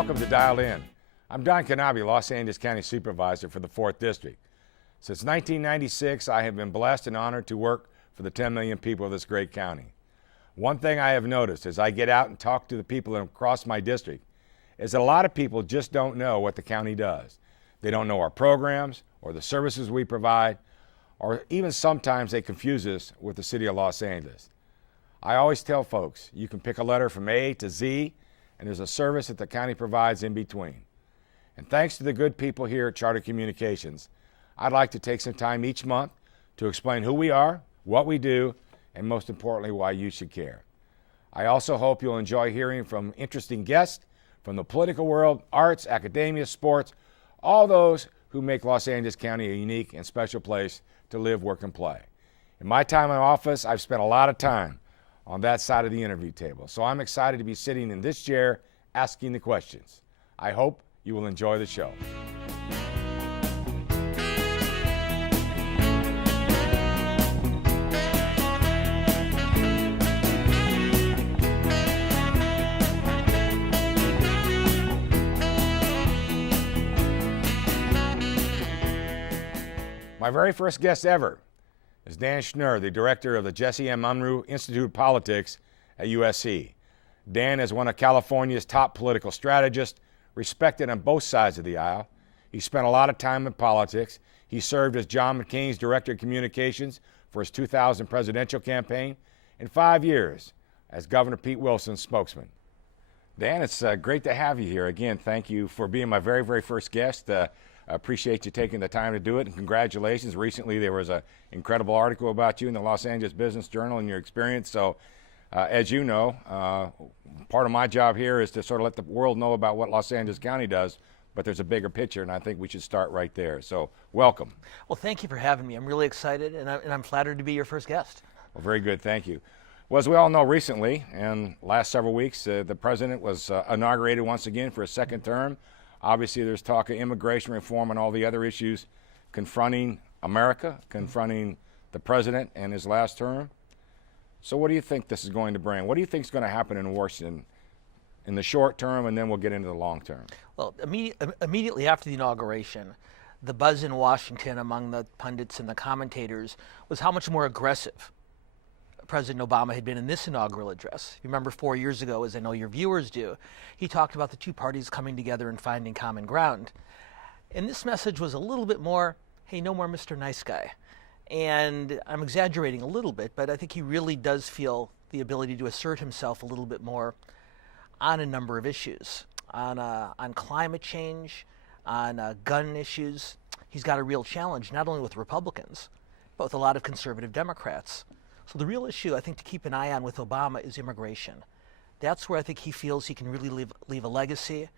Welcome to Dialed In. I'm Don Knabe, Los Angeles County Supervisor for the 4th District. Since 1996, I have been blessed and honored to work for the 10 million people of this great county. One thing I have noticed as I get out and talk to the people across my district is that a lot of people just don't know what the county does. They don't know our programs or the services we provide, or even sometimes they confuse us with the city of Los Angeles. I always tell folks, you can pick a letter from A to Z, and there's a service that the county provides in between. And thanks to the good people here at Charter Communications, I'd like to take some time each month to explain who we are, what we do, and most importantly, why you should care. I also hope you'll enjoy hearing from interesting guests from the political world, arts, academia, sports, all those who make Los Angeles County a unique and special place to live, work, and play. In my time in office, I've spent a lot of time on that side of the interview table, so I'm excited to be sitting in this chair asking the questions. I hope you will enjoy the show. My very first guest ever is Dan Schnurr, the director of the Jesse M. Unruh Institute of Politics at USC. Dan is one of California's top political strategists, respected on both sides of the aisle. He spent a lot of time in politics. He served as John McCain's director of communications for his 2000 presidential campaign, and 5 years as Governor Pete Wilson's spokesman. Dan, it's great to have you here. Again, thank you for being my very, very first guest. I appreciate you taking the time to do it, and congratulations. Recently there was an incredible article about you in the Los Angeles Business Journal and your experience. So as you know, part of my job here is to sort of let the world know about what Los Angeles County does, but there's a bigger picture, and I think we should start right there. So welcome. Well, thank you for having me. I'm really excited, and I'm flattered to be your first guest. Well, very good. Thank you. Well, as we all know, recently, and last several weeks, the president was inaugurated once again for a second term. Obviously, there's talk of immigration reform and all the other issues confronting America, confronting the president and his last term. So what do you think this is going to bring? What do you think is going to happen in Washington in the short term, and then we'll get into the long term? Well, immediately after the inauguration, the buzz in Washington among the pundits and the commentators was how much more aggressive President Obama had been in this inaugural address. You remember 4 years ago, as I know your viewers do, he talked about the two parties coming together and finding common ground. And this message was a little bit more, hey, no more Mr. Nice Guy. And I'm exaggerating a little bit, but I think he really does feel the ability to assert himself a little bit more on a number of issues, on climate change, on gun issues. He's got a real challenge, not only with Republicans, but with a lot of conservative Democrats. So the real issue, I think, to keep an eye on with Obama is immigration. That's where I think he feels he can really leave a legacy.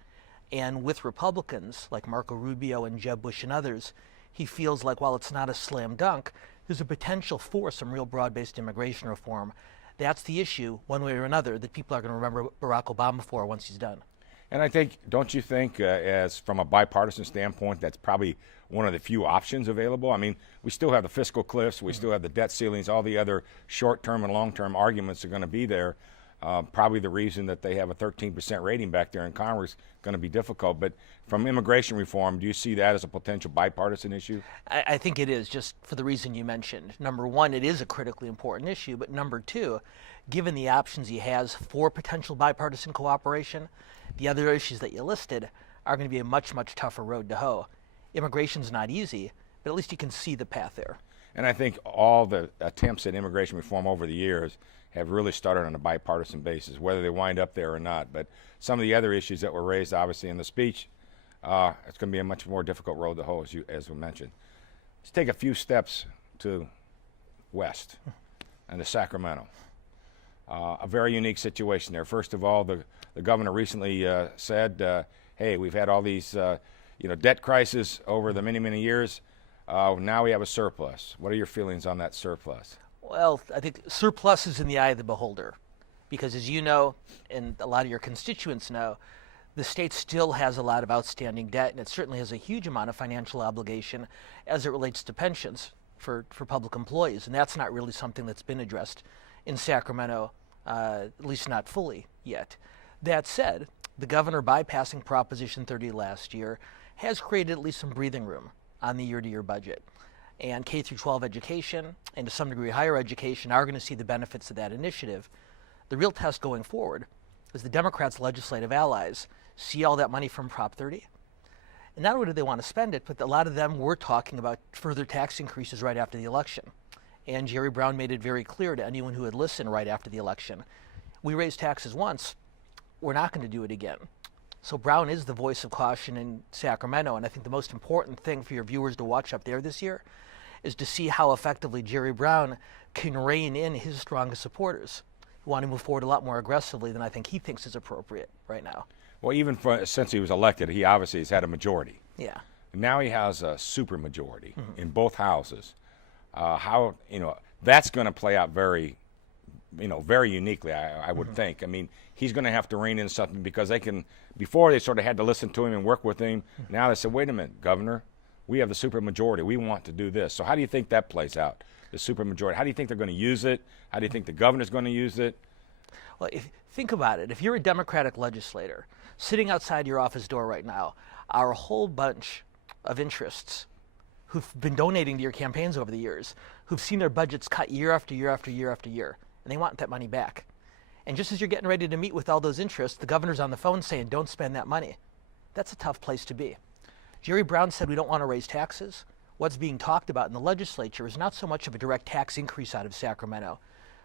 And with Republicans, like Marco Rubio and Jeb Bush and others, he feels like while it's not a slam dunk, there's a potential for some real broad-based immigration reform. That's the issue, one way or another, that people are going to remember Barack Obama for once he's done. And I think, don't you think, as from a bipartisan standpoint, that's probably one of the few options available? I mean, we still have the fiscal cliffs, we still have the debt ceilings, all the other short-term and long-term arguments are going to be there. Probably the reason that they have a 13% rating back there in Congress is going to be difficult. But from immigration reform, do you see that as a potential bipartisan issue? I think it is, just for the reason you mentioned. Number one, it is a critically important issue. But number two, given the options he has for potential bipartisan cooperation, the other issues that you listed are going to be a much, much tougher road to hoe. Immigration's not easy, but at least you can see the path there. And I think all the attempts at immigration reform over the years have really started on a bipartisan basis, whether they wind up there or not. But some of the other issues that were raised, obviously, in the speech, it's going to be a much more difficult road to hoe, as we mentioned. Let's take a few steps to west and to Sacramento. A very unique situation there. First of all, the governor recently said, hey, we've had all these debt crisis over the many, many years. Now we have a surplus. What are your feelings on that surplus? Well, I think surplus is in the eye of the beholder, because as you know, and a lot of your constituents know, the state still has a lot of outstanding debt, and it certainly has a huge amount of financial obligation as it relates to pensions for public employees, and that's not really something that's been addressed in Sacramento, at least not fully yet. That said, the governor bypassing Proposition 30 last year has created at least some breathing room on the year-to-year budget. And K through 12 education and to some degree higher education are going to see the benefits of that initiative. The real test going forward is the Democrats' legislative allies see all that money from Prop 30. And not only do they want to spend it, but a lot of them were talking about further tax increases right after the election. And Jerry Brown made it very clear to anyone who had listened right after the election, we raised taxes once, we're not going to do it again. So Brown is the voice of caution in Sacramento, and I think the most important thing for your viewers to watch up there this year is to see how effectively Jerry Brown can rein in his strongest supporters who want to move forward a lot more aggressively than I think he thinks is appropriate right now. Well, even since he was elected, he obviously has had a majority. Yeah. Now he has a super majority in both houses. How, that's going to play out very uniquely, I would think. I mean, he's going to have to rein in something because before they sort of had to listen to him and work with him. Now they said, wait a minute, Governor, we have the super majority. We want to do this. So how do you think that plays out, the super majority? How do you think they're going to use it? How do you think the governor's going to use it? Well, think about it. If you're a Democratic legislator, sitting outside your office door right now are a whole bunch of interests who've been donating to your campaigns over the years, who've seen their budgets cut year after year after year after year, and they want that money back. And just as you're getting ready to meet with all those interests, the governor's on the phone saying, don't spend that money. That's a tough place to be. Jerry Brown said we don't want to raise taxes. What's being talked about in the legislature is not so much of a direct tax increase out of Sacramento,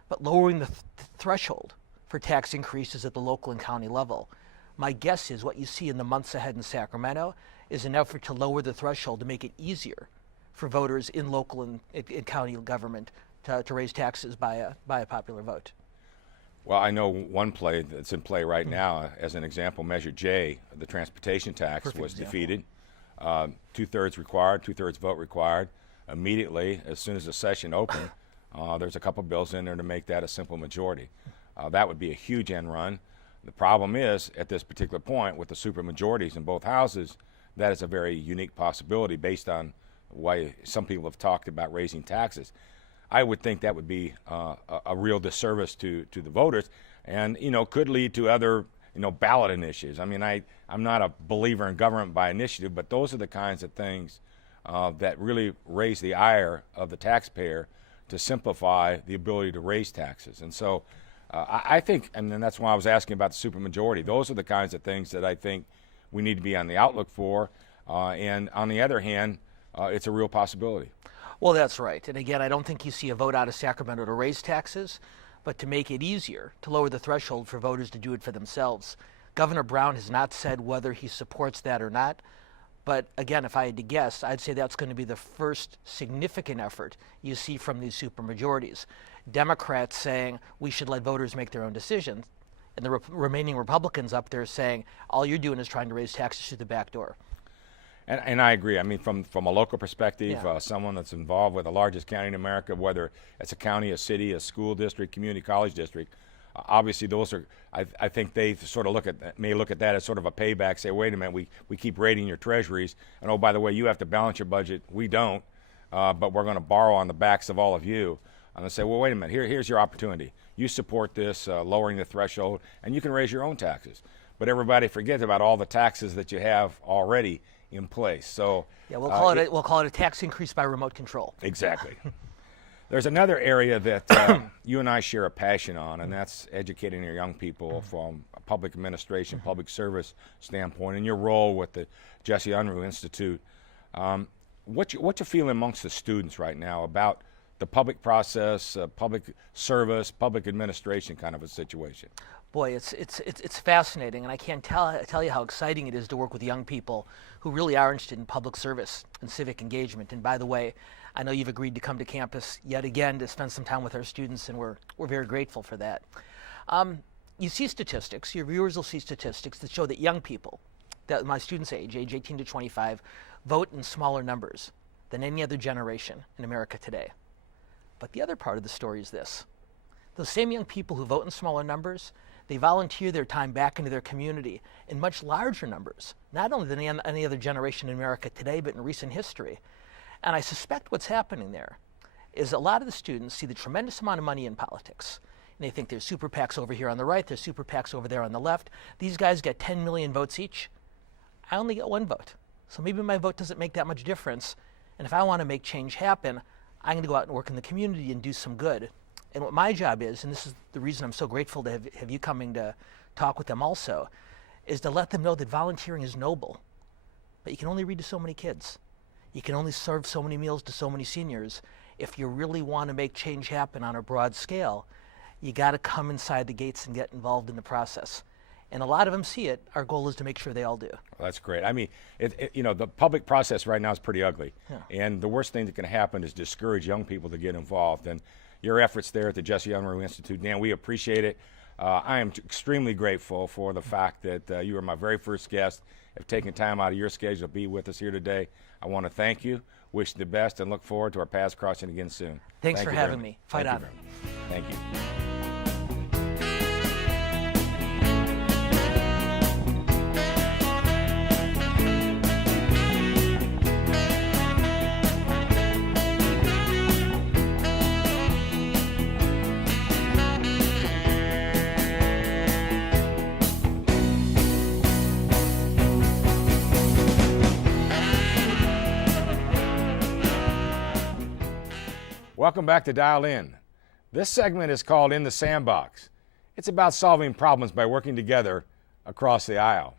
but lowering the threshold for tax increases at the local and county level. My guess is what you see in the months ahead in Sacramento is an effort to lower the threshold to make it easier for voters in local and county government to raise taxes by a popular vote. Well, I know one play that's in play right now, as an example, Measure J, the transportation tax, was defeated. 2/3 required, 2/3 vote required. Immediately, as soon as the session opened, there's a couple bills in there to make that a simple majority. That would be a huge end run. The problem is, at this particular point, with the supermajorities in both houses, that is a very unique possibility based on why some people have talked about raising taxes. I would think that would be a real disservice to the voters, and could lead to other ballot initiatives. I mean, I'm not a believer in government by initiative, but those are the kinds of things that really raise the ire of the taxpayer to simplify the ability to raise taxes. And so I think, and then that's why I was asking about the supermajority. Those are the kinds of things that I think we need to be on the outlook for. And on the other hand, it's a real possibility. Well, that's right. And again, I don't think you see a vote out of Sacramento to raise taxes, but to make it easier to lower the threshold for voters to do it for themselves. Governor Brown has not said whether he supports that or not. But again, if I had to guess, I'd say that's going to be the first significant effort you see from these supermajorities. Democrats saying we should let voters make their own decisions, and the remaining Republicans up there saying all you're doing is trying to raise taxes through the back door. And I agree. I mean, from a local perspective, Yeah. Someone that's involved with the largest county in America, whether it's a county, a city, a school district, community college district, obviously those are, I think they sort of may look at that as sort of a payback, say, wait a minute, we keep raiding your treasuries, and oh, by the way, you have to balance your budget. We don't, but we're going to borrow on the backs of all of you. And they say, well, wait a minute, here's your opportunity. You support this, lowering the threshold, and you can raise your own taxes. But everybody forgets about all the taxes that you have already in place. So yeah, we'll call it a tax increase by remote control. Exactly. There's another area that you and I share a passion on, and that's educating our young people from a public administration, public service standpoint, and your role with the Jesse Unruh Institute. What you feel amongst the students right now about the public process, public service, public administration kind of a situation? Boy, it's fascinating, and I can't tell you how exciting it is to work with young people who really are interested in public service and civic engagement. And by the way, I know you've agreed to come to campus yet again to spend some time with our students, and we're very grateful for that. You see statistics, your viewers will see statistics that show that young people, that my students' age 18 to 25, vote in smaller numbers than any other generation in America today. But the other part of the story is this. Those same young people who vote in smaller numbers, they volunteer their time back into their community in much larger numbers, not only than any other generation in America today, but in recent history. And I suspect what's happening there is a lot of the students see the tremendous amount of money in politics, and they think there's super PACs over here on the right, there's super PACs over there on the left. These guys get 10 million votes each. I only get one vote. So maybe my vote doesn't make that much difference. And if I want to make change happen, I'm going to go out and work in the community and do some good. And what my job is, and this is the reason I'm so grateful to have you coming to talk with them also, is to let them know that volunteering is noble. But you can only read to so many kids. You can only serve so many meals to so many seniors. If you really want to make change happen on a broad scale, you got to come inside the gates and get involved in the process. And a lot of them see it. Our goal is to make sure they all do. Well, that's great. I mean, the public process right now is pretty ugly. Yeah. And the worst thing that can happen is discourage young people to get involved. And your efforts there at the Jesse Unruh Institute, Dan, we appreciate it. I am extremely grateful for the fact that you were my very first guest, have taken time out of your schedule to be with us here today. I want to thank you, wish you the best, and look forward to our paths crossing again soon. Thanks for having me. Fight on. Thank you. Welcome back to Dial In. This segment is called In the Sandbox. It's about solving problems by working together across the aisle.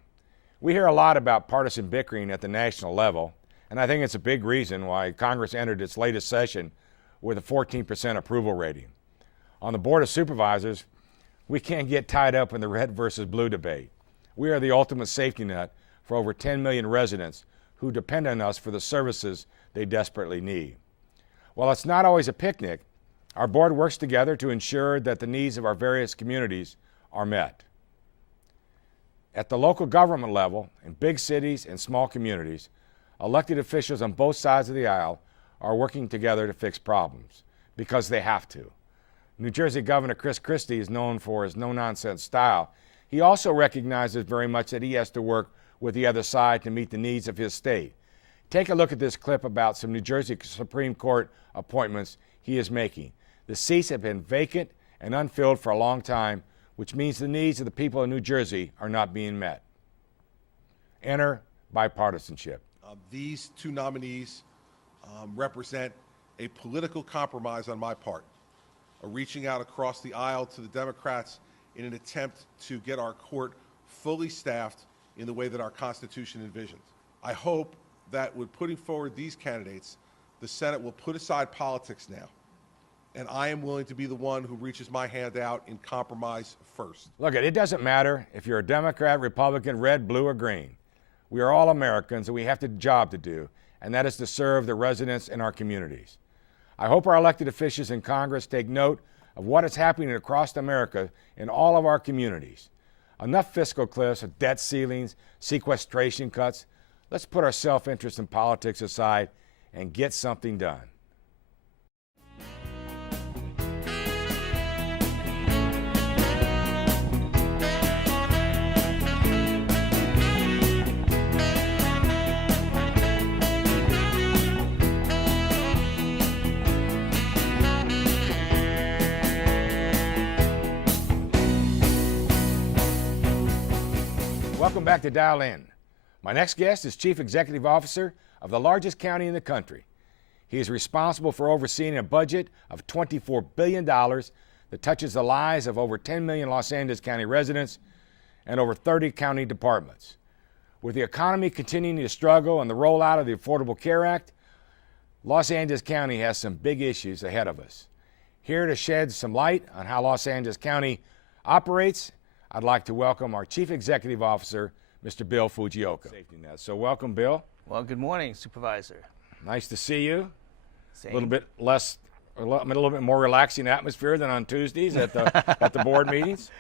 We hear a lot about partisan bickering at the national level, and I think it's a big reason why Congress entered its latest session with a 14% approval rating. On the Board of Supervisors, we can't get tied up in the red versus blue debate. We are the ultimate safety net for over 10 million residents who depend on us for the services they desperately need. While it's not always a picnic, our board works together to ensure that the needs of our various communities are met. At the local government level, in big cities and small communities, elected officials on both sides of the aisle are working together to fix problems because they have to. New Jersey Governor Chris Christie is known for his no-nonsense style. He also recognizes very much that he has to work with the other side to meet the needs of his state. Take a look at this clip about some New Jersey Supreme Court appointments he is making. The seats have been vacant and unfilled for a long time, which means the needs of the people of New Jersey are not being met. Enter bipartisanship. These two nominees represent a political compromise on my part, a reaching out across the aisle to the Democrats in an attempt to get our court fully staffed in the way that our Constitution envisions. I hope that with putting forward these candidates, the Senate will put aside politics now, and I am willing to be the one who reaches my hand out in compromise first. Look, it doesn't matter if you're a Democrat, Republican, red, blue, or green. We are all Americans, and we have a job to do, and that is to serve the residents in our communities. I hope our elected officials in Congress take note of what is happening across America in all of our communities. Enough fiscal cliffs, debt ceilings, sequestration cuts. Let's put our self-interest in politics aside and get something done. Welcome back to Dial In. My next guest is Chief Executive Officer of the largest county in the country. He is responsible for overseeing a budget of $24 billion that touches the lives of over 10 million Los Angeles County residents and over 30 county departments. With the economy continuing to struggle and the rollout of the Affordable Care Act, Los Angeles County has some big issues ahead of us. Here to shed some light on how Los Angeles County operates, I'd like to welcome our Chief Executive Officer, Mr. Bill Fujioka. So welcome, Bill. Well, good morning, Supervisor. Nice to see you. Same. A little bit more relaxing atmosphere than on Tuesdays at the board meetings.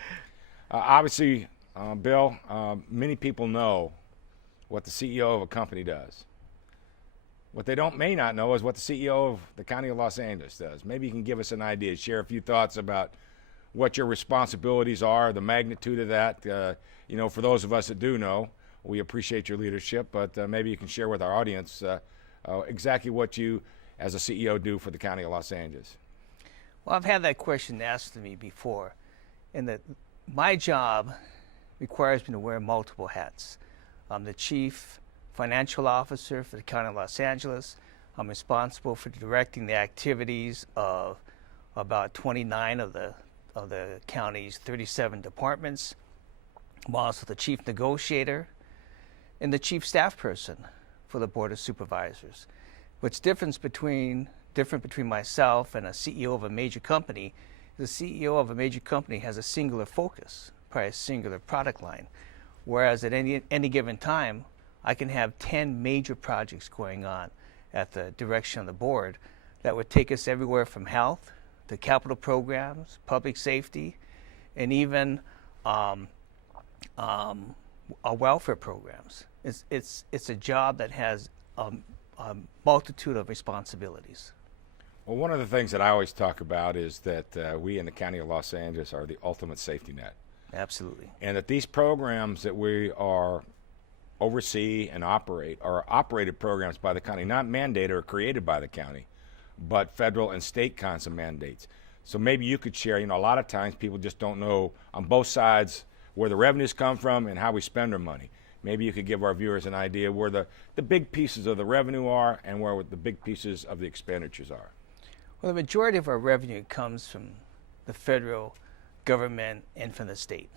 Obviously, Bill, many people know what the CEO of a company does. What they may not know is what the CEO of the County of Los Angeles does. Maybe you can give us an idea, share a few thoughts about what your responsibilities are, the magnitude of that. For those of us that do know, we appreciate your leadership, but maybe you can share with our audience exactly what you, as a CEO, do for the County of Los Angeles. Well, I've had that question asked to me before, and that my job requires me to wear multiple hats. I'm the chief financial officer for the County of Los Angeles. I'm responsible for directing the activities of about 29 of the county's 37 departments. I'm also the chief negotiator and the chief staff person for the Board of Supervisors. What's different between myself and a CEO of a major company, the CEO of a major company has a singular focus, probably a singular product line, whereas at any given time, I can have 10 major projects going on at the direction of the board that would take us everywhere from health to capital programs, public safety, and even our welfare programs. It's a job that has a multitude of responsibilities. Well, one of the things that I always talk about is that we in the County of Los Angeles are the ultimate safety net. Absolutely. And that these programs that we are oversee and operate are operated programs by the county, not mandated or created by the county, but federal and state kinds of mandates. So maybe you could share, a lot of times people just don't know on both sides where the revenues come from and how we spend our money. Maybe you could give our viewers an idea where the big pieces of the revenue are and where the big pieces of the expenditures are. Well, the majority of our revenue comes from the federal government and from the state.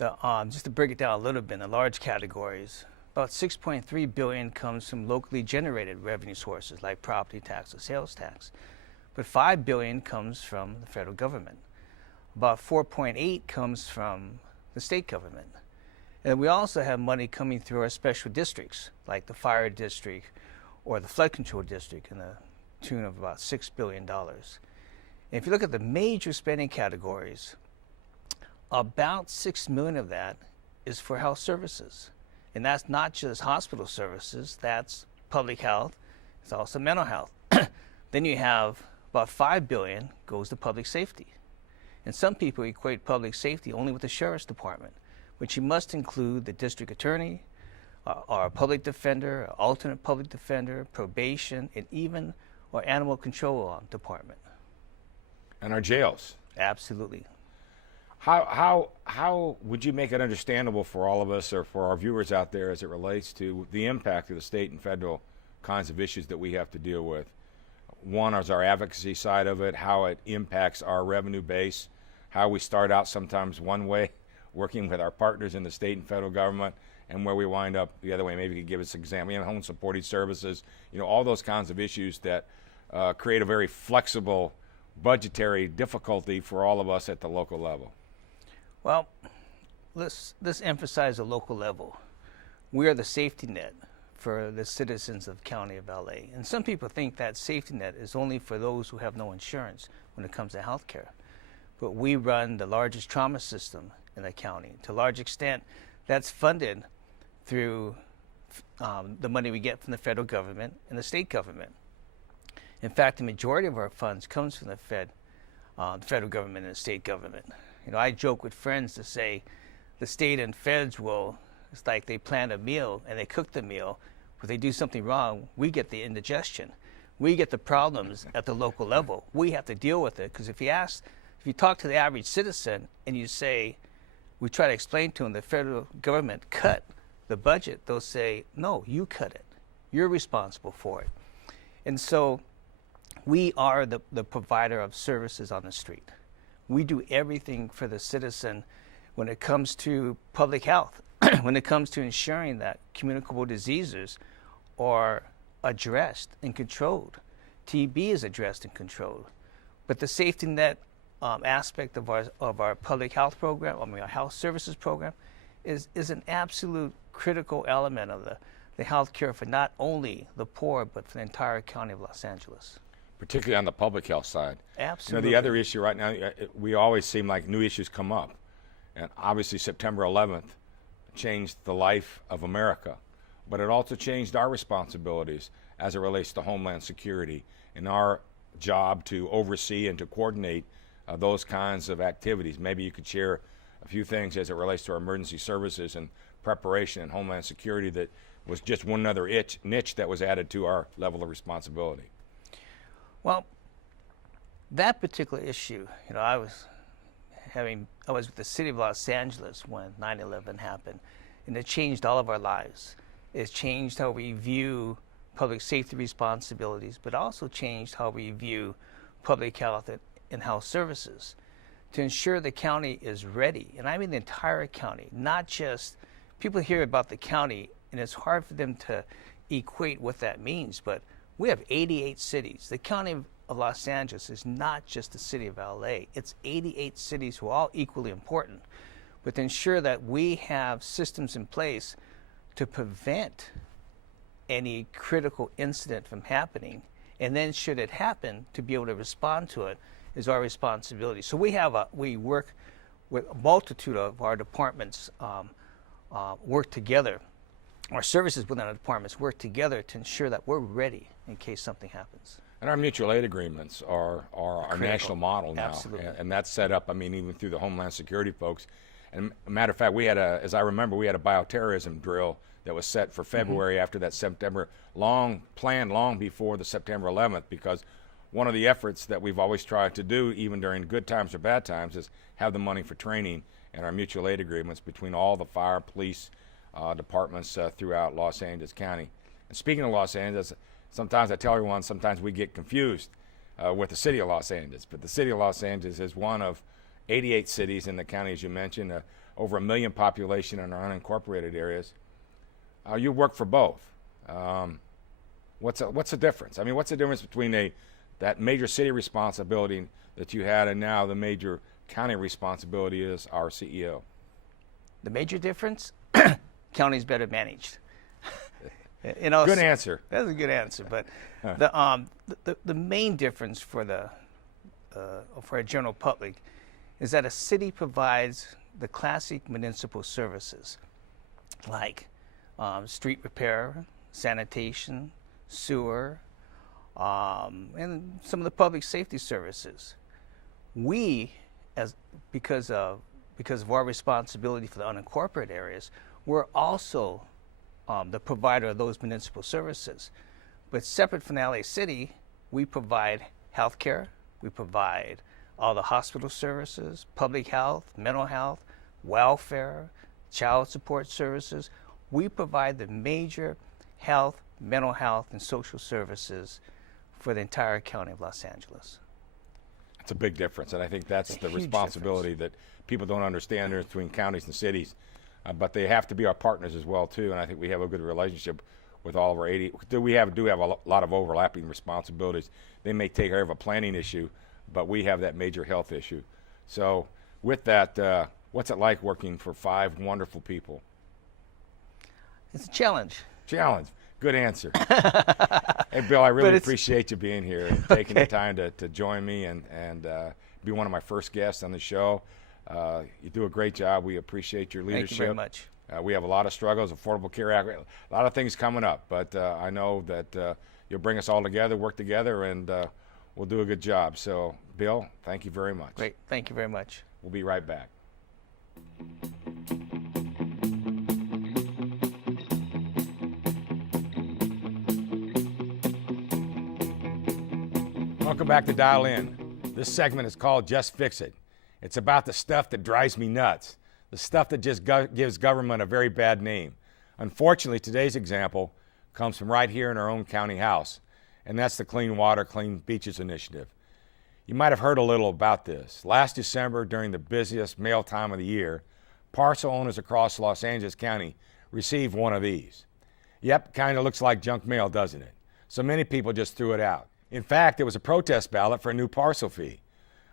Just to break it down a little bit, in the large categories, about $6.3 billion comes from locally generated revenue sources like property tax or sales tax, but $5 billion comes from the federal government. About 4.8 comes from the state government. And we also have money coming through our special districts, like the fire district or the flood control district, in the tune of about $6 billion. And if you look at the major spending categories, about $6 million of that is for health services. And that's not just hospital services, that's public health, it's also mental health. Then you have about $5 billion goes to public safety. And some people equate public safety only with the sheriff's department, which you must include the district attorney, our public defender, our alternate public defender, probation, and even our animal control department. And our jails. Absolutely. How would you make it understandable for all of us or for our viewers out there as it relates to the impact of the state and federal kinds of issues that we have to deal with? One is our advocacy side of it, how it impacts our revenue base, how we start out sometimes one way, working with our partners in the state and federal government, and where we wind up the other way. Maybe you could give us an example. We have home supporting services, all those kinds of issues that create a very flexible budgetary difficulty for all of us at the local level. Well, let's emphasize the local level. We are the safety net for the citizens of the County of LA. And some people think that safety net is only for those who have no insurance when it comes to health care. But we run the largest trauma system in the county. To a large extent, that's funded through the money we get from the federal government and the state government. In fact, the majority of our funds comes from the federal government and the state government. I joke with friends to say the state and feds it's like they plan a meal and they cook the meal, but they do something wrong, we get the indigestion. We get the problems at the local level. We have to deal with it, because if you talk to the average citizen and you say, we try to explain to them the federal government cut the budget, they'll say, no, you cut it. You're responsible for it. And so we are the provider of services on the street. We do everything for the citizen when it comes to public health, when it comes to ensuring that communicable diseases are addressed and controlled. TB is addressed and controlled. But the safety net aspect of our public health program, our health services program, is an absolute critical element of the health care for not only the poor, but for the entire County of Los Angeles. Particularly on the public health side. Absolutely. The other issue right now, we always seem like new issues come up. And obviously September 11th changed the life of America, but it also changed our responsibilities as it relates to Homeland Security and our job to oversee and to coordinate those kinds of activities. Maybe you could share a few things as it relates to our emergency services and preparation and Homeland Security that was just one other niche that was added to our level of responsibility. Well, That particular issue, I was with the city of Los Angeles when 9/11 happened, and it changed all of our lives. It's changed how we view public safety responsibilities, but also changed how we view public health and health services to ensure the county is ready. And I mean the entire county, not just people hear about the county, and it's hard for them to equate what that means, but we have 88 cities. The county of Los Angeles is not just the city of LA. It's 88 cities who are all equally important, but to ensure that we have systems in place to prevent any critical incident from happening, and then should it happen, to be able to respond to it is our responsibility. So we work with a multitude of our departments work together. Our services within our departments work together to ensure that we're ready in case something happens. And our mutual aid agreements are our Critical. national model now. Absolutely. And that's set up, even through the Homeland Security folks. And a matter of fact, as I remember, we had a bioterrorism drill that was set for February after that September, planned long before the September 11th, because one of the efforts that we've always tried to do, even during good times or bad times, is have the money for training and our mutual aid agreements between all the fire, police departments throughout Los Angeles County. And speaking of Los Angeles, sometimes I tell everyone, sometimes we get confused with the city of Los Angeles, but the city of Los Angeles is one of 88 cities in the county, as you mentioned, over 1 million population in our unincorporated areas. You work for both. What's the difference? What's the difference between that major city responsibility that you had and now the major county responsibility as our CEO? The major difference, county's better managed. Good answer. That's a good answer, but the main difference for a general public is that a city provides the classic municipal services like street repair, sanitation, sewer, and some of the public safety services. We, because of our responsibility for the unincorporated areas, we're also the provider of those municipal services. But separate from LA City, we provide healthcare, we provide all the hospital services, public health, mental health, welfare, child support services. We provide the major health, mental health, and social services for the entire county of Los Angeles. It's a big difference, and I think that's the responsibility that people don't understand between counties and cities. But they have to be our partners as well too, and I think we have a good relationship with all of our 80. We do have a lot of overlapping responsibilities. They may take care of a planning issue, but we have that major health issue. So with that, what's it like working for 5 wonderful people? It's a challenge. Challenge. Good answer. Hey, Bill, I really appreciate you being here and taking the time to join me and be one of my first guests on the show. You do a great job. We appreciate your leadership. Thank you very much. We have a lot of struggles, Affordable Care Act, a lot of things coming up, but I know that you'll bring us all together, work together, and we'll do a good job. So, Bill, thank you very much. Great. Thank you very much. We'll be right back. Welcome back to Dial In. This segment is called Just Fix It. It's about the stuff that drives me nuts, the stuff that just gives government a very bad name. Unfortunately, today's example comes from right here in our own county house, and that's the Clean Water, Clean Beaches initiative. You might have heard a little about this. Last December, during the busiest mail time of the year, parcel owners across Los Angeles County received one of these. Yep, kind of looks like junk mail, doesn't it? So many people just threw it out. In fact, there was a protest ballot for a new parcel fee.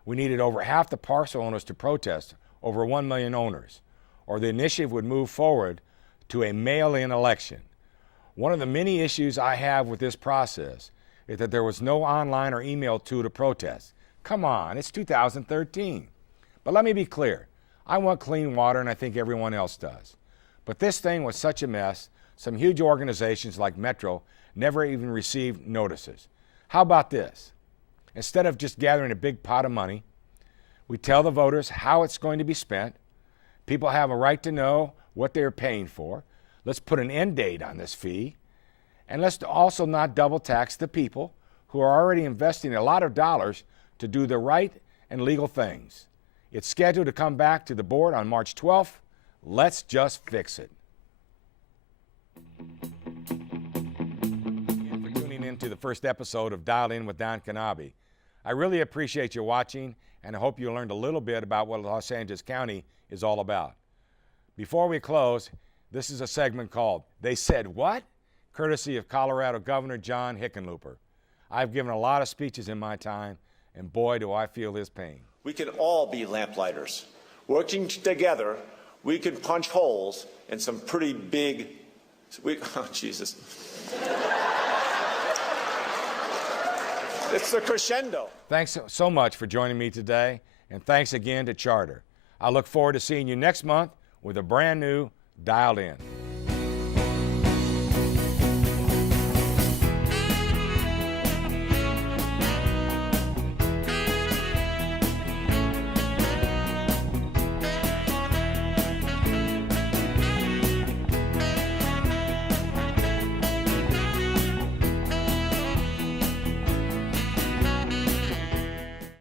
We needed over half the parcel owners to protest, over 1 million owners, or the initiative would move forward to a mail-in election. One of the many issues I have with this process is that there was no online or email tool to protest. Come on, it's 2013. But let me be clear. I want clean water, and I think everyone else does. But this thing was such a mess, some huge organizations like Metro never even received notices. How about this? Instead of just gathering a big pot of money, we tell the voters how it's going to be spent. People have a right to know what they're paying for. Let's put an end date on this fee. And let's also not double tax the people who are already investing a lot of dollars to do the right and legal things. It's scheduled to come back to the board on March 12th. Let's just fix it. Thank you for tuning in to the first episode of Dialed In with Don Knabe. I really appreciate you watching, and I hope you learned a little bit about what Los Angeles County is all about. Before we close, this is a segment called They Said What? Courtesy of Colorado Governor John Hickenlooper. I've given a lot of speeches in my time, and boy, do I feel his pain. We can all be lamplighters. Working together, we can punch holes in some pretty big, oh, Jesus. It's the crescendo. Thanks so much for joining me today, and thanks again to Charter. I look forward to seeing you next month with a brand new Dialed In.